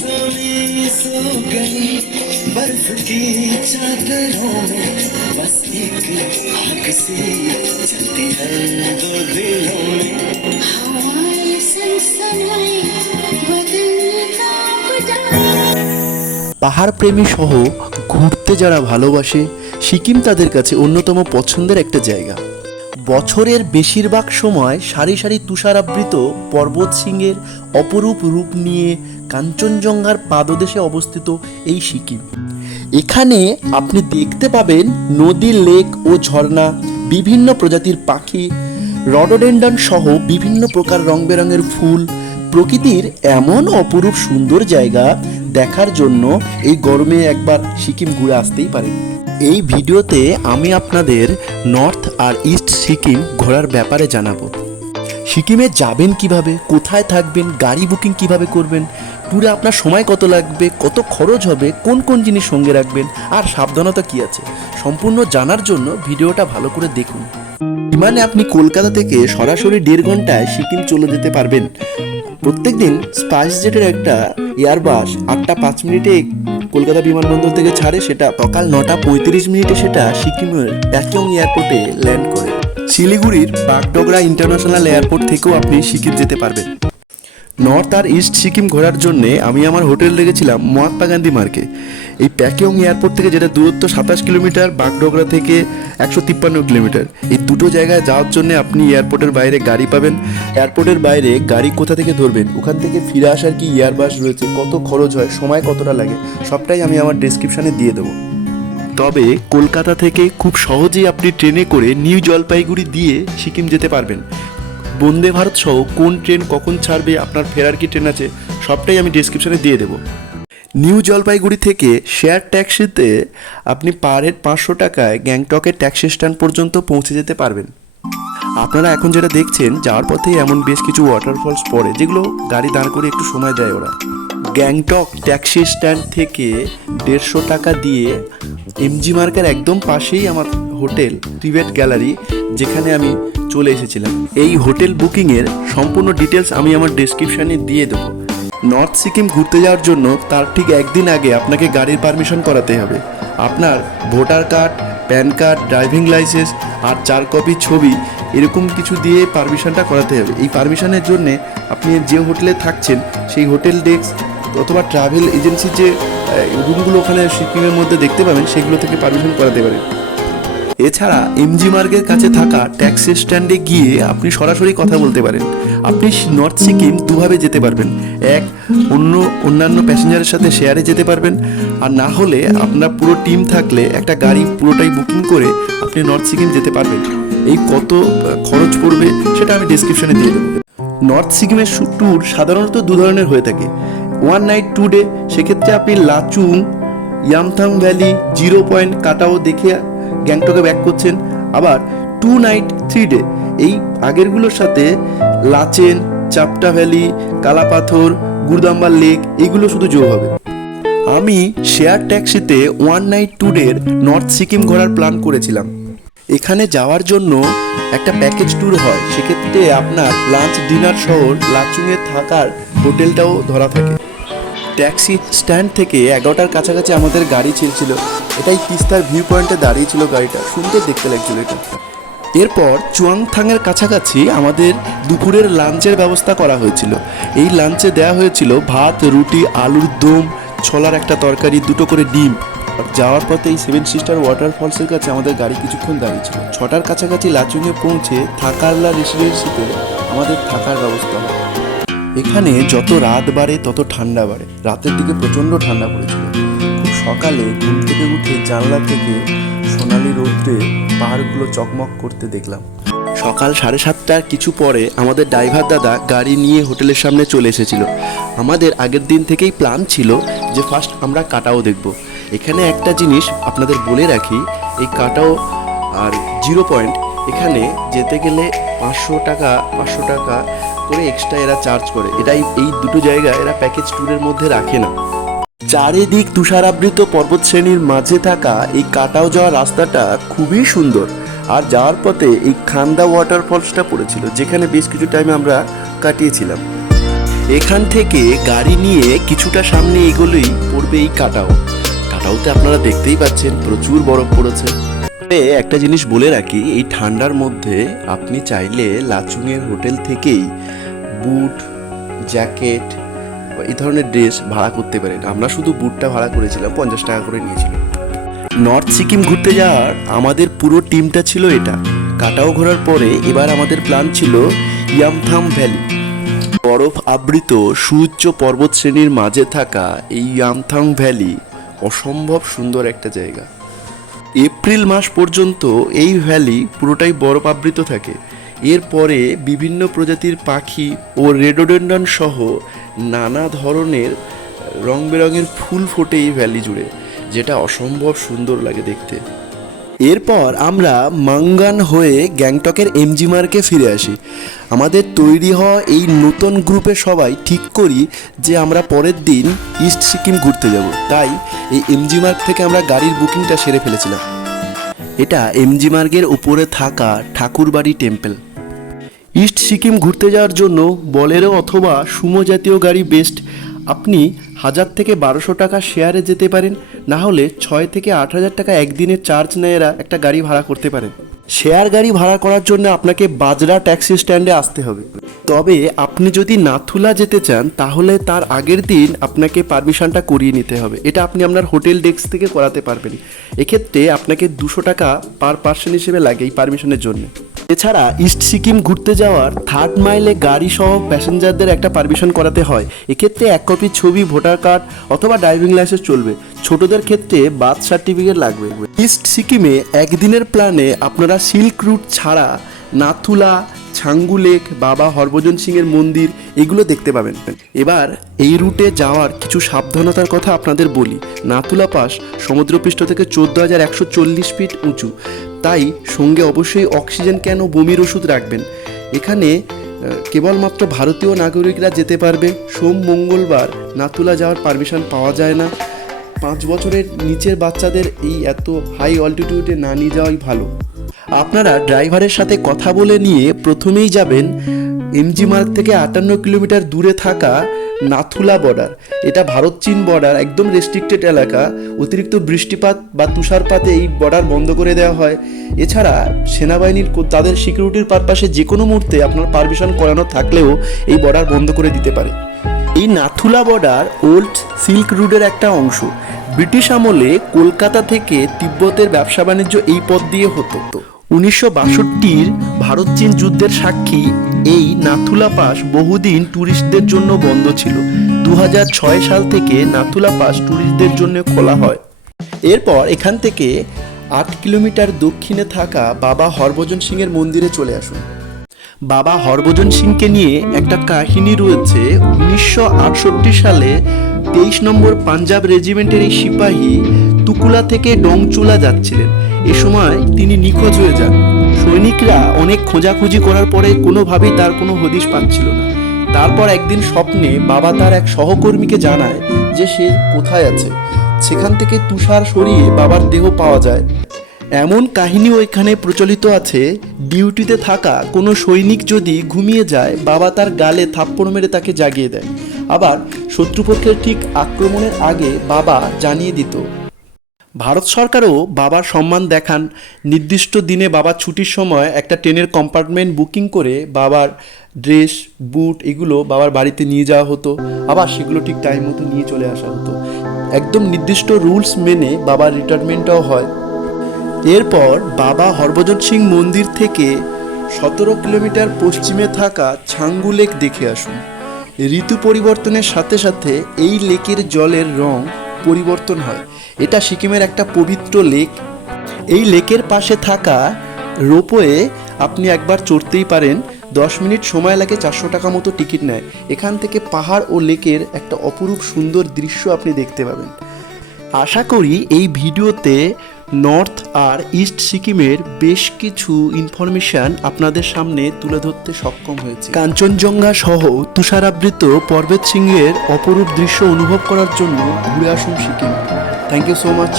सोनी सो गई बर्फ की चादरों में बस एक आग सी चलती है दो दिलों में हवाएं सनसनाई बदन कांपता পাহাড় প্রেমী সহ ঘুরতে যারা ভালোবাসে সিকিম তাদের কাছে অন্যতম পছন্দের একটা জায়গা বছরের বেশিরভাগ সময় সারি সারি তুষারাবৃত পর্বত সিংহের অপরূপ রূপ নিয়ে কাঞ্চনজঙ্ঘার পাদদেশে অবস্থিত এই সিকিম। এখানে আপনি দেখতে পাবেন নদী, লেক ও ঝর্ণা, বিভিন্ন প্রজাতির পাখি রডোডেন্ডন সহ বিভিন্ন প্রকার রং বেরঙের ফুল, প্রকৃতির এমন অপরূপ সুন্দর জায়গা দেখার জন্য এই গরমে একবার সিকিম ঘুরে আসতেই পারেন। এই ভিডিওতে আমি আপনাদের নর্থ আর ইস্ট সিকিম ঘোরার ব্যাপারে জানাব। সিকিমে যাবেন কীভাবে, কোথায় থাকবেন, গাড়ি বুকিং কীভাবে করবেন, ট্যুরে আপনার সময় কত লাগবে, কত খরচ হবে, কোন কোন জিনিস সঙ্গে রাখবেন আর সাবধানতা কি আছে, সম্পূর্ণ জানার জন্য ভিডিওটা ভালো করে দেখুন। বিমানে আপনি কলকাতা থেকে সরাসরি দেড় ঘন্টায় সিকিম চলে যেতে পারবেন। প্রত্যেকদিন স্পাইস জেটের একটা এয়ারবাস আটটা পাঁচ মিনিটে কলকাতা বিমানবন্দর থেকে ছাড়ে, সেটা সকাল নটা পঁয়ত্রিশ মিনিটে সেটা সিকিমের প্যাকিং এয়ারপোর্টে ল্যান্ড করে। শিলিগুড়ির বাগডোগরা ইন্টারন্যাশনাল এয়ারপোর্ট থেকেও আপনি সিকিম যেতে পারবেন। নর্থ আর ইস্ট সিকিম ঘোরার জন্য আমি আমার হোটেল রেখেছিলাম মহাত্মা গান্ধী মার্কে। এই প্যাকিং এয়ারপোর্ট থেকে যেটা দূরত্ব সাতাশ কিলোমিটার, বাগডোগরা থেকে একশো তিপ্পান্ন কিলোমিটার। এই দুটো জায়গায় যাওয়ার জন্য আপনি এয়ারপোর্টের বাইরে গাড়ি পাবেন। এয়ারপোর্টের বাইরে গাড়ি কোথা থেকে ধরবেন? ওখান থেকে ফিরে আসার কি এয়ারবাস রয়েছে? কত খরচ হয়? সময় কতটা লাগে? সবটাই আমি আমার ডেসক্রিপশানে দিয়ে দেবো। তবে কলকাতা থেকে খুব সহজেই আপনি ট্রেনে করে নিউ জলপাইগুড়ি দিয়ে সিকিম যেতে পারবেন। বন্দে ভারত সহ কোন ট্রেন কখন ছাড়বে, আপনার ফেরার কি ট্রেন আছে, সবটাই আমি ডিসক্রিপশনে দিয়ে দেবো। নিউ জলপাইগুড়ি থেকে শেয়ার ট্যাক্সিতে আপনি পার হেড পাঁচশো টাকায় গ্যাংটকের ট্যাক্সি স্ট্যান্ড পর্যন্ত পৌঁছে যেতে পারবেন। আপনারা এখন যেটা দেখছেন, যাওয়ার পথেই এমন বেশ কিছু ওয়াটারফলস পড়ে, যেগুলো গাড়ি দাঁড় করে একটু সময় দেয় ওরা। গ্যাংটক ট্যাক্সি স্ট্যান্ড থেকে দেড়শো টাকা দিয়ে এমজি মার্কের একদম পাশেই আমার হোটেল প্রিভেট গ্যালারি যেখানে আমি চলে এসেছিলাম। এই হোটেল বুকিংয়ের সম্পূর্ণ ডিটেলস আমি আমার ডেসক্রিপশানে দিয়ে দেবো। নর্থ সিকিম ঘুরতে যাওয়ার জন্য তার ঠিক একদিন আগে আপনাকে গাড়ির পারমিশন করাতে হবে। আপনার voter card, PAN card driving licence আর চার কপি ছবি, এরকম কিছু দিয়ে পারমিশনটা করাতে হবে। এই পারমিশনের জন্যে আপনি যে হোটেলে থাকছেন, সেই হোটেল ডেস্ক অথবা ট্রাভেল এজেন্সির যে রুমগুলো ওখানে সিকিমের মধ্যে দেখতে পাবেন, সেগুলো থেকে পারমিশন করাতে পারেন এছাড়া এমজি মার্গের কাছে থাকা ট্যাক্সি স্ট্যান্ডে গিয়ে আপনি সরাসরি কথা বলতে পারেন। আপনি নর্থ সিকিম দুভাবে যেতে পারবেন। এক, অন্য, অন্যান্য প্যাসেঞ্জারের সাথে শেয়ারে যেতে পারবেন। আর না হলে আপনার পুরো টিম থাকলে একটা গাড়ি পুরোটাই বুকিং করে আপনি নর্থ সিকিম যেতে পারবেন। এই কত খরচ পড়বে সেটা আমি ডিসক্রিপশনে দিয়ে দেবো। নর্থ সিকিমের ট্যুর সাধারণত দু ধরনের হয়ে থাকে। ওয়ান নাইট টু ডে সেক্ষেত্রে আপনি Lachung, Yumthang valley zero point Katao দেখে গ্যাংটকে ব্যাক করছেন। আবার টু নাইট থ্রি ডে এই আগেরগুলোর সাথে লাচেন, চাপটা ভ্যালি, কালাপাথর, গুরদাম্বার লেক, এগুলো শুধু যোগ হবে। আমি শেয়ার ট্যাক্সিতে ওয়ান নাইট টু ডের নর্থ সিকিম ঘোরার প্ল্যান করেছিলাম। এখানে যাওয়ার জন্য একটা প্যাকেজ ট্যুর হয়। সেক্ষেত্রে আপনার লাঞ্চ ডিনার সহ লাচুংয়ে থাকার হোটেলটাও ধরা থাকে। ট্যাক্সি স্ট্যান্ড থেকে এগারোটার কাছাকাছি আমাদের গাড়ি ছেড়েছিল এটাই তিস্তার ভিউ পয়েন্টে দাঁড়িয়েছিল গাড়িটা। সুন্দর দেখতে লাগছিল এটা। এরপর চুয়াংথাংয়ের কাছাকাছি আমাদের দুপুরের লাঞ্চের ব্যবস্থা করা হয়েছিল। এই লাঞ্চে দেওয়া হয়েছিল ভাত, রুটি, আলুর দম, ছোলার একটা তরকারি, দুটো করে ডিম। যাওয়ার পথে এই সেভেন সিস্টার ওয়াটারফলসের কাছে আমাদের গাড়ি কিছুক্ষণ দাঁড়িয়েছিল ছটার কাছাকাছি লাচুংয়ে পৌঁছে থাকারলা রেসিডেন্সিতে আমাদের থাকার ব্যবস্থা হয় এখানে যত রাত বাড়ে, তত ঠান্ডা বাড়ে। রাতের দিকে প্রচণ্ড ঠান্ডা পড়েছিল। খুব সকালে ঘুম থেকে উঠে জানলা থেকে সোনালি রৌদ্রে পাহাড়গুলো চকমক করতে দেখলাম। সকাল সাড়ে সাতটার কিছু পরে আমাদের ড্রাইভার দাদা গাড়ি নিয়ে হোটেলের সামনে চলে এসেছিল। আমাদের আগের দিন থেকেই প্ল্যান ছিল যে ফার্স্ট আমরা কাটাও দেখব। এখানে একটা জিনিস আপনাদের বলে রাখি, এই কাটাও আর জিরো পয়েন্ট, এখানে যেতে গেলে পাঁচশো টাকা পাঁচশো টাকা করে এক্সট্রা এরা চার্জ করে। এটাই এই দুটো জায়গা এরা প্যাকেজ ট্যুরের মধ্যে রাখে না। চারিদিক তুষারাবৃত পর্বত শ্রেণির মাঝে থাকা এই কাটাও যাওয়া রাস্তাটা খুবই সুন্দর। আর যাওয়ার পথে এই খান্দা ওয়াটারফলসটা পড়েছিল, যেখানে বেশ কিছু টাইম আমরা কাটিয়েছিলাম। এখান থেকে গাড়ি নিয়ে কিছুটা সামনে এগোলেই পড়বে এই কাটাও। কাটাওতে আপনারা দেখতেই পাচ্ছেন প্রচুর বরফ পড়েছে। একটা জিনিস বলে রাখি, এই ঠান্ডার মধ্যে আপনি চাইলে লাচুংয়ের হোটেল থেকেই বুট, জ্যাকেট এই ধরনের ড্রেস ভাড়া করতে পারেন আমরা শুধু বুটটা ভাড়া করেছিলাম, পঞ্চাশ টাকা করে নিয়েছিল। নর্থ সিকিম ঘুরতে যাওয়ার আমাদের পুরো টিমটা ছিল এটা। কাটাও ঘোরার পরে এবার আমাদের প্ল্যান ছিল ইয়ামথাম ভ্যালি। বরফ আবৃত সুউচ্চ পর্বত শ্রেণির মাঝে থাকা এই ইয়ামথাং ভ্যালি অসম্ভব সুন্দর একটা জায়গা। এপ্রিল মাস পর্যন্ত এই ভ্যালি পুরোটাই বরফ আবৃত থাকে। এরপরে বিভিন্ন প্রজাতির পাখি ও রেডোডেন্ডন সহ নানা ধরনের রং বেরঙের ফুল ফোটে এই ভ্যালি জুড়ে, যেটা অসম্ভব সুন্দর লাগে দেখতে। এরপর আমরা মাঙ্গান হয়ে গ্যাংটকের এমজি মার্কে ফিরে আসি। আমাদের তৈরি হওয়া এই নতুন গ্রুপে সবাই ঠিক করি যে আমরা পরের দিন ইস্ট সিকিম ঘুরতে যাব। তাই এই এমজি মার্গ থেকে আমরা গাড়ির বুকিংটা সেরে ফেলেছিলাম। এটা এমজি মার্গের উপরে থাকা ঠাকুরবাড়ি টেম্পল। ইস্ট সিকিম ঘুরতে যাওয়ার জন্য বলেরো অথবা সুমো জাতীয় গাড়ি বেস্ট। আপনি হাজার থেকে বারোশো টাকা শেয়ারে যেতে পারেন, না হলে ছয় থেকে আট হাজার টাকা একদিনের চার্জ নেয়েরা একটা গাড়ি ভাড়া করতে পারেন। শেয়ার গাড়ি ভাড়া করার জন্য আপনাকে বাজরা ট্যাক্সি স্ট্যান্ডে আসতে হবে। তবে আপনি যদি নাথুলা যেতে চান, তাহলে তার আগের দিন আপনাকে পারমিশনটা করিয়ে নিতে হবে। এটা আপনি আপনার হোটেল ডেস্ক থেকে করাতে পারবেন। এক্ষেত্রে আপনাকে দুশো টাকা পার পার্সন হিসেবে লাগে এই পারমিশনের জন্য। এছাড়া ইস্ট সিকিম ঘুরতে যাওয়ার থার্ড মাইলে গাড়ি সহ প্যাসেঞ্জারদের একটা পারমিশন করাতে হয়। এক্ষেত্রে এক কপি ছবি, ভোটার কার্ড অথবা ড্রাইভিং লাইসেন্স চলবে। ছোটদের ক্ষেত্রে বার্থ সার্টিফিকেট লাগবে। ইস্ট সিকিমে একদিনের প্ল্যানে আপনারা সিল্ক রুট ছাড়া নাথুলা, ছাঙ্গু লেক বাবা হরভজন সিংয়ের মন্দির এগুলো দেখতে পাবেন। এবার এই রুটে যাওয়ার কিছু সাবধানতার কথা আপনাদের বলি। নাথুলা পাস সমুদ্রপৃষ্ঠ থেকে চোদ্দ হাজার একশো চল্লিশ ফিট উঁচু। তাই সঙ্গে অবশ্যই অক্সিজেন ক্যান ও বমির ওষুধ রাখবেন? এখানে কেবলমাত্র ভারতীয় নাগরিকরা যেতে পারবে। সোম, মঙ্গলবার নাথুলা যাওয়ার পারমিশন পাওয়া যায় না। পাঁচ বছরের নিচের বাচ্চাদের এই এত হাই অল্টিটিউডে না নিয়ে যাওয়াই ভালো। আপনারা ড্রাইভারের সাথে কথা বলে নিয়ে প্রথমেই যাবেন এমজি মার্গ থেকে আটান্ন কিলোমিটার দূরে থাকা নাথুলা বর্ডার এটা ভারত চীন বর্ডার একদম রেস্ট্রিক্টেড এলাকা। অতিরিক্ত বৃষ্টিপাত বা তুষারপাতে এই বর্ডার বন্ধ করে দেওয়া হয়। এছাড়া সেনাবাহিনীর তাদের সিকিউরিটির পারপাসে যে কোনো মুহূর্তে আপনার পারমিশন করানো থাকলেও এই বর্ডার বন্ধ করে দিতে পারে। এই নাথুলা বর্ডার ওল্ড সিল্ক রুটের একটা অংশ। ব্রিটিশ আমলে কলকাতা থেকে তিব্বতের ব্যবসা বাণিজ্য এই পথ দিয়ে হতো। উনিশশো বাষট্টির ভারত চীন যুদ্ধের সাক্ষী এই নাথুলা পাস বহুদিন ট্যুরিস্টদের জন্য বন্ধ ছিল। দু সাল থেকে নাথুলা পাস ট্যুরিস্টদের জন্য খোলা হয়। এরপর এখান থেকে আট কিলোমিটার দক্ষিণে থাকা বাবা হরভজন সিংয়ের মন্দিরে চলে আসুন। বাবা হরভজন সিংকে নিয়ে একটা কাহিনী রয়েছে উনিশশো আটষট্টি সালে তেইশ নম্বর পাঞ্জাব রেজিমেন্টের এই সিপাহী তুকুলা থেকে ডংচুলা যাচ্ছিলেন। এ সময় তিনি নিখোঁজ হয়ে যান। সৈনিকরা অনেক খোঁজাখুঁজি করার পরে কোনোভাবেই তার কোনো হদিশ পাচ্ছিল না। তারপর একদিন স্বপ্নে বাবা তার এক সহকর্মীকে জানায় যে সে কোথায় আছে। সেখান থেকে তুষার সরিয়ে বাবার দেহ পাওয়া যায়। এমন কাহিনীও এখানে প্রচলিত আছে, ডিউটিতে থাকা কোনো সৈনিক যদি ঘুমিয়ে যায়, বাবা তার গালে থাপ্পড় মেরে তাকে জাগিয়ে দেয়। আবার শত্রুপক্ষের ঠিক আক্রমণের আগে বাবা জানিয়ে দিত। ভারত সরকারও বাবার সম্মান দেখান। নির্দিষ্ট দিনে বাবার ছুটির সময় একটা ট্রেনের কম্পার্টমেন্ট বুকিং করে বাবার ড্রেস, বুট এগুলো বাবার বাড়িতে নিয়ে যাওয়া হতো। আবার সেগুলো ঠিক টাইম মতো নিয়ে চলে আসা হতো। একদম নির্দিষ্ট রুলস মেনে বাবার রিটায়ারমেন্টটাও হয়। এরপর বাবা হরভজন সিং মন্দির থেকে সতেরো কিলোমিটার পশ্চিমে থাকা ছাঙ্গু লেক দেখে আসুন। ঋতু পরিবর্তনের সাথে সাথে এই লেকের জলের রং পরিবর্তন হয়। এটা সিকিমের একটা পবিত্র লেক। এই লেকের পাশে থাকা রোপওয়ে আপনি একবার চড়তেই পারেন। দশ মিনিট সময় লাগে চারশো টাকা মতো টিকিট নেয়। এখান থেকে পাহাড় ও লেকের একটা অপরূপ সুন্দর দৃশ্য আপনি দেখতে পাবেন। আশা করি এই ভিডিওতে নর্থ আর ইস্ট সিকিমের বেশ কিছু ইনফরমেশন আপনাদের সামনে তুলে ধরতে সক্ষম হয়েছে। কাঞ্চনজঙ্ঘা সহ তুষারাবৃত পর্বত সিংহের অপরূপ দৃশ্য অনুভব করার জন্য ঘুরে আসুন Sikkim. Thank you so much